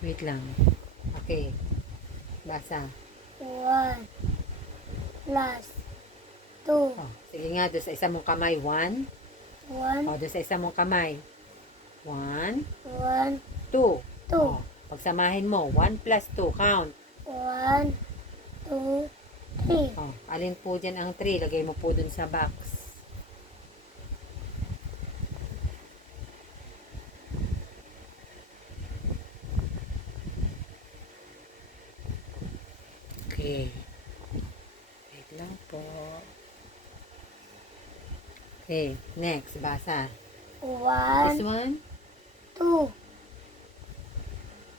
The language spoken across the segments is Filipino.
Wait lang. Okay. Basa. 1 plus 2. Oh, sige nga, doon sa isa mong kamay. 1. 1, Oh, doon sa isa mong kamay. 1, 1, 2. 2. Oh, pagsamahin mo. 1 plus 2. Count. 1, 2, 3. Oh, alin po dyan ang 3? Lagay mo po dun sa box. Okay. Wait lang po. Okay, next. Basa. 1, This one? 2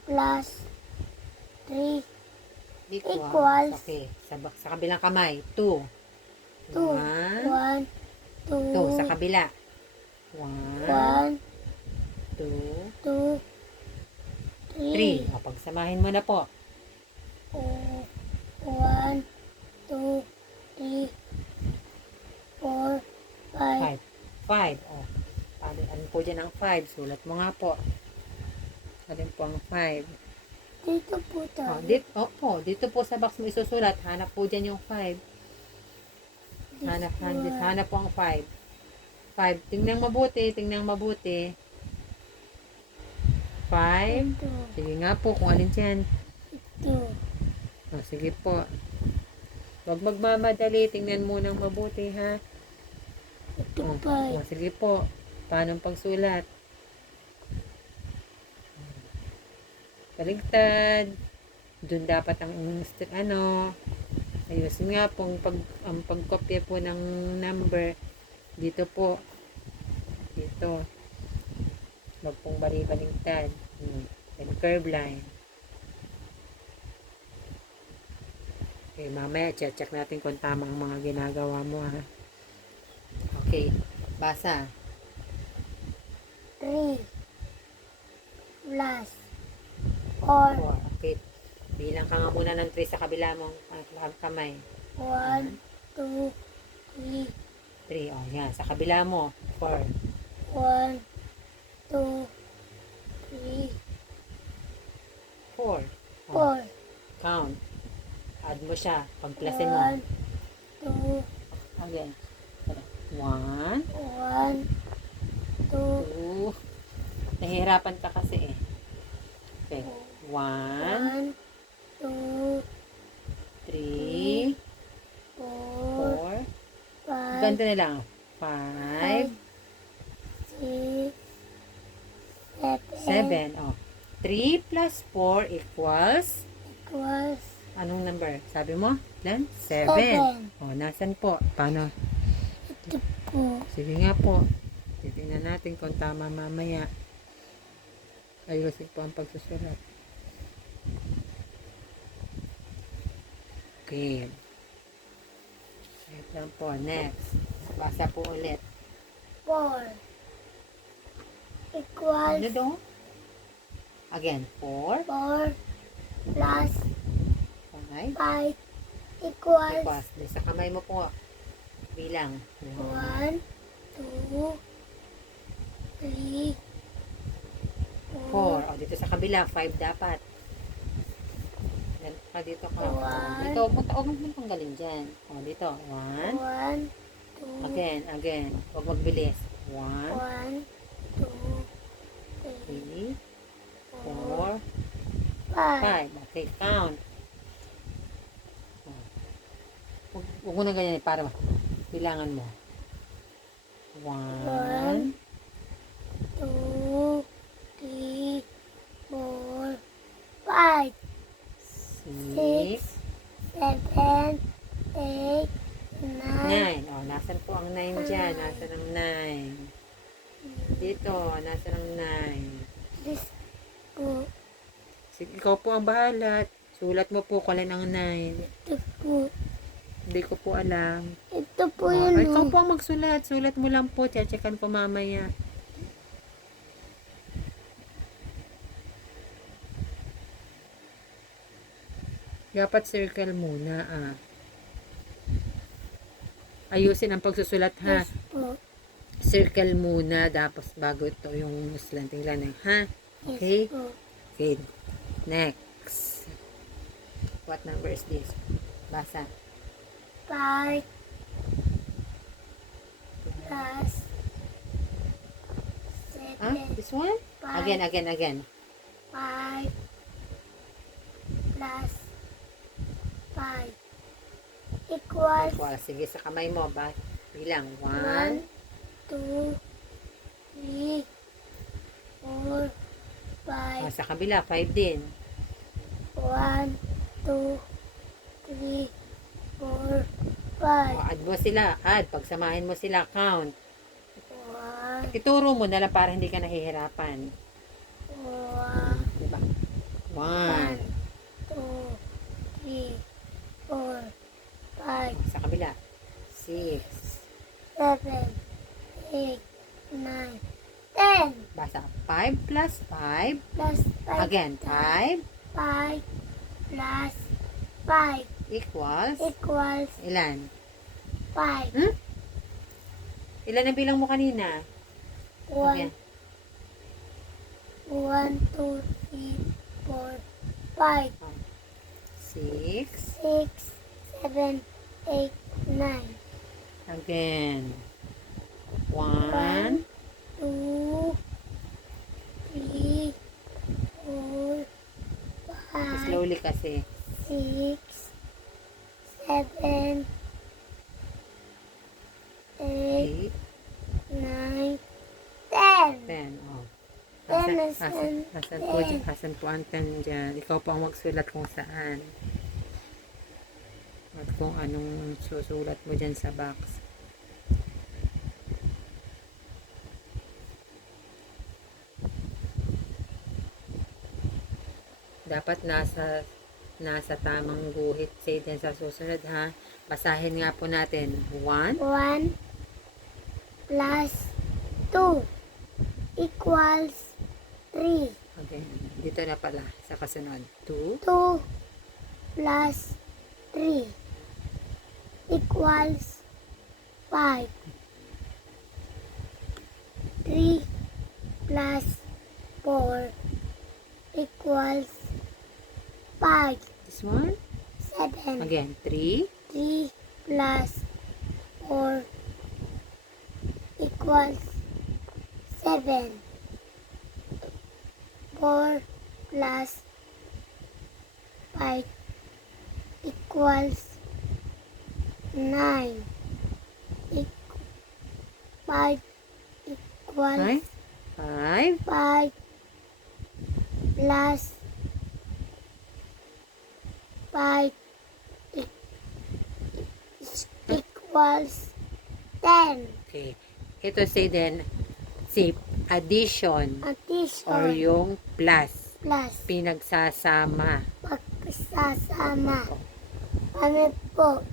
plus 3, Equals. Okay. Sa kabilang kamay. 2. 2. 1, 1, 2, 2. Sa kabila. 1, 1, 2, 2, 3. 3. O, pagsamahin mo na po. 1, 2, 3, 4, 5. 5. 5. O, alin po dyan ang 5? Sulat mo nga po. Alin po ang 5? Dito po tayo. Dito po sa box mo isusulat. Hanap po dyan yung 5. Hanap po ang 5. 5. Tingnan mabuti. 5. Ito. Sige nga po kung alin dyan. Ito. O, sige po. Huwag magmamadali. Tingnan mo ng mabuti, ha? Ito O, 5. sige po. Paano ang pagsulat? Baligtad. Doon dapat ang ayusin nga pong ang pagkopya po ng number dito po. Dito. Wag pong bali-baligtad. And curve line. Okay, mamaya check natin kung tama ang mga ginagawa mo, ha. Okay, basa. 3 plus 4. 4. Okay. Bilang ka nga muna ng 3 sa kabila mong kamay. 1, 2, 3, 3. Oh, yan. Sa kabila mo. 4. 1, 2, 3, 4. 4. Count. Add mo siya. Pagplasin mo. 1, 2, Again. 1, 1, 2, 2. Nahihirapan ka kasi eh. Okay. 1, 1, 2, 3, 4, 4. 5, Ganito na lang. 5, 6, 7. 7. Oh. 3 plus 4 equals Equals anong number? Sabi mo? Then? 7. 7. Oh, nasan po? Paano? Ito po. Sige nga po. Titingnan natin kung tama mamaya. Ayusin po ang pagsusulat. Okay. Wait lang po. Next. Basa po ulit. 4 equals Ano daw? Again. 4. 4 plus 5. 5 equals Equals. Sa kamay mo po. Bilang. 1, 2, 3, 4. 4, O, dito sa kabila. 5 dapat. Dito ka. One. Dito. Huwag mo tanggalin dyan. O, dito. 1. 1, 2, Again. Huwag magbilis. 1, 1, 2, 3, 3, 4, 5. 5. Okay, count. Huwag mo na ganyan para bilangan mo. 1, 2, 3, 4, 5, 6, 7, 8, 9, 9. O, nasan po ang 9 dyan? Nasan ang 9? Dito, nasan ang 9? this po, Sige, ikaw po ang bahala. Sulat mo po kung alin ang 9. ito po, Hindi ko po alam. ito po O, yun. ikaw po ang magsulat. Sulat mo lang po. Checkan ko mamaya. Dapat circle muna, ah. Ayusin ang pagsusulat, ha? Yes po. Circle muna, tapos bago ito yung slanting line, ha? Okay? Yes po. Okay. Next. What number is this? Basa. 5 plus Ah, 7. this one? Five. Again. 5 plus 5 equals Equal. Sige, sa kamay mo. Bilang. 1, 1, 2, 3, 4, 5. sa kabila. 5 din. 1, 2, 3, 4, 5. Add mo sila. Add. Pagsamahin mo sila. Count. 1, Ituro mo na lang para hindi ka nahihirapan. 1, Diba? 1, 2, 3, 4, 5, sa kabila. 6. 7, 8, 9, 10. Basa. 5 plus 5. Plus 5. Again. 5 5 plus 5 equals. equals Ilan? 5. Ilan ang bilang mo kanina? 1, 1, 2, 3, 4, 5, 6. 6, 7, 8, 9. Again. 1. 1, 2, 3, 4, 5, Slowly kasi. 6, 7, 8, 8. 9, 10. 10. Oh. Ten Asan po ang 10 dyan? Ikaw po ang magsulat kung saan. At kung anong susulat mo dyan sa box. Dapat nasa tamang guhit say din sa susunod ha. Basahin nga po natin. 1 1 plus 2 equals 3. again. Dito na pala sa kasunod. 2 2 plus 3 equals 5. 3 plus 4 equals 5. this one 7. again. 3 3 plus 4 equals 7. 4 plus 5 equals 9. 5 equals 5 5 plus 5 equals 10. okay. Ito say din si addition or Addition yung plus plus pinagsasama. pagsasama. Kami po